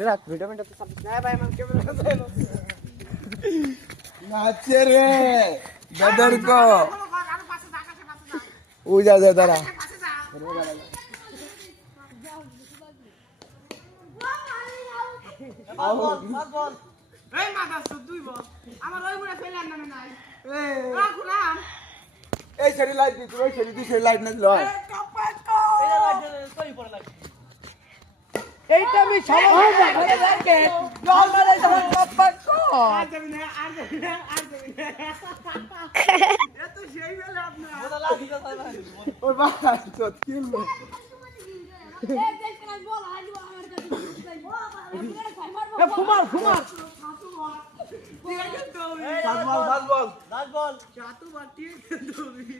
রাখ video minute তো subscribe না ভাই মান ক্যামেরা চাইলো নাচে রে দাদর কো ও যা যা দাঁড়া বল এই মাথা শুধুই বল আমার ওই মুড়ে ফেলে না নাই রাখলাম এই সেরি লাইট দি তুই সেরি দি সেরি লাইট না দিল এটা লাইট কই পড়ে লাগে এইটা আমি সবাই লাগে জল মারে তখন কপ্পাকো আর যাবি না এ তো সেই বেলা আপনার ওটা লাঠি তো তাই ভাই ওই ভাই সত কিলো ফুমার দাস বল চাতু বাটি দবি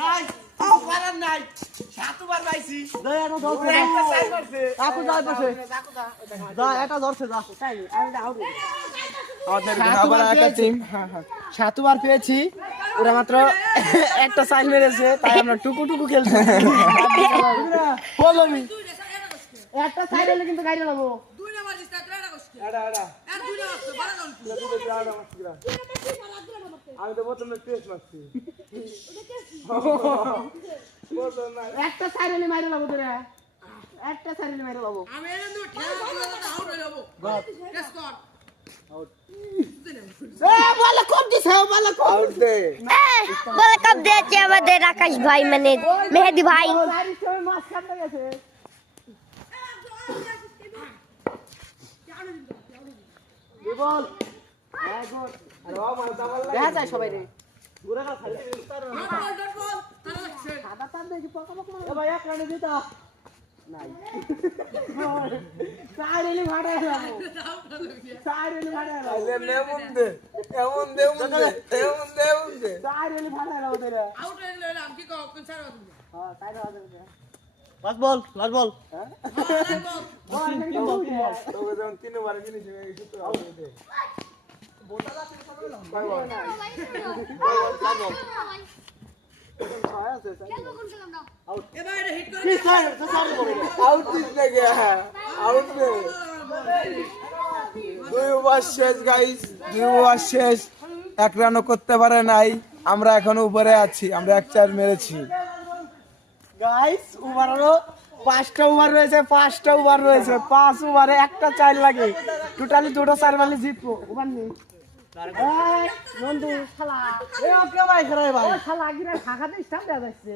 নাই ও পারার নাই চাতুবার পাইছি দয়ানো ধরছে একটা সাইড করছে আপু যাই বসে যা এটা ধরছে যা আমি আউট আমাদের আবার একটা টিম সাতবার পেয়েছি ওরা মাত্র একটা সাইন মেরেছে তাই আমরা টুকু টুকু খেলছি বলমি একটা সাইড হলে কিন্তু গাড়ি লাগাবো দুই নাম্বার দিস তা কেডা কষ্ট এডা এডা আর দুই নাম্বার তো বাড়া গল আমি তো প্রথমে টেস্ট মারছি একটা সাইড হলে মাইরে লাগাবো তোরা একটা সাইড হলে মাইরে লাগাবো আমি এনে দেব ঠেলা দিলে তো আউট হয়ে যাবো টেস্ট কর বলে কম দিছে বলে কম আউট দে বলে কব দিয়েছে আমাদের আকাশ ভাই মানে মেহেদি ভাই গাড়ি সময় মাছ কাটতে গেছে বল গুড আরে বাবা মানে দাবাল দেখা যায় সবাই রে বল তারা লাগছে সাদা তার দেখি পোকা পোকা এ ভাই এক রানে দিতা নাই সাইডলি ভাড়া এলাম সাইডলি ভাড়া এলাম এমন দে সাইডলি ভাড়া এলাম তোরা আউট হয়ে গেল আমি কি কও কোন সারা হ্যাঁ সাইড হবে লাস্ট বল বল তোকে যখন তিনবার জিনিস হয়ে গেছে তো আউট দে এবার এটা হিট করে আউট দিস লাগে আউট দে দুই ওভার শেষ গাইস দুই ওভার শেষ এক রানও করতে পারে নাই আমরা এখনো উপরে আছি আমরা এক চার মেরেছি গাইস ওভারও 5টা ওভার রয়েছে 5 ওভারে একটা চার লাগে টোটালি দুটো চার মারলে জিতবো ওভার নেই এই নন্দু শালা এ ওকে ভাই খেলাই ভাই শালা গিরা খাখাতে স্টাম্প দেয়া যাচ্ছে